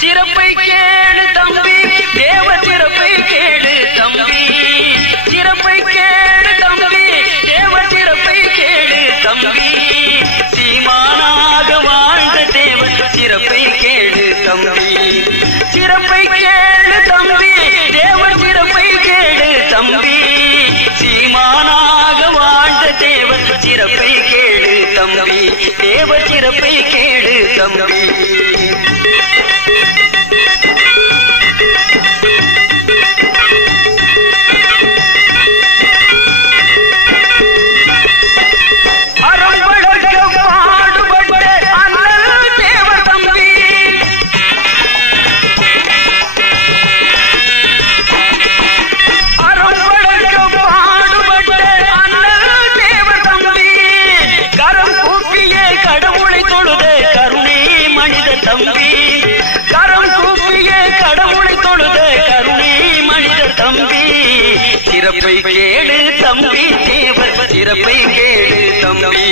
சிறப்பை கேளு தம்பி, தேவ சிறப்பை கேளு தம்பி, சிறப்பை கேளு தம்பி, தேவ சிறப்பை கேளு தம்பி, சீமானாக வாழ்ந்த தேவ சிறப்பை கேளு தம்பி, சிறப்பை கேளு தம்பி, தேவ சிறப்பை கேளு தம்பி, சீமானாக வாழ்ந்த தேவ சிறப்பை கேளு தம்பி, தேவ சிறப்பை கேளு தம்பி. சிறப்பை கேளு தம்பி, தேவர் சிறப்பை கேளு தம்பி,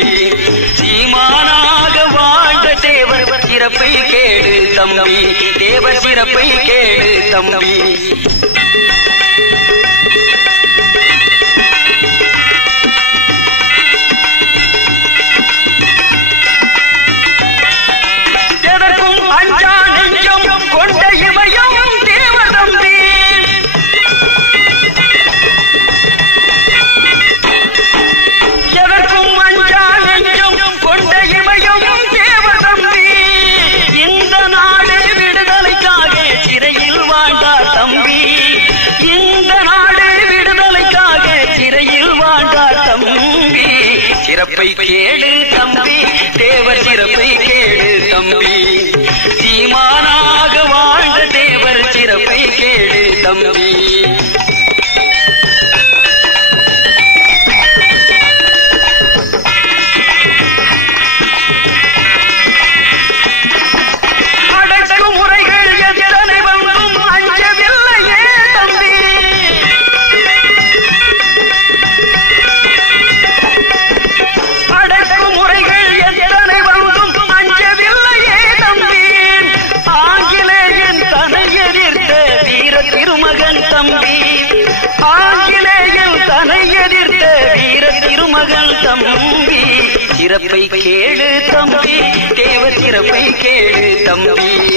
சீமானாக வாழ்ந்த தேவர் சிறப்பை கேளு தம்பி, தேவர் சிறப்பை கேளு தம்பி. எதற்கும் அஞ்சா நெஞ்சம் கொண்ட இமயம் தேவ தம்பி, சிறப்பை கேளு தம்பி, தேவர் சிறப்பை கேளு தம்பி, சீமானாக வாழ்ந்த தேவர் சிறப்பை கேளு தம்பி. சிறப்பை கேளு தம்பி, தேவர் சிறப்பை கேளு தம்பி,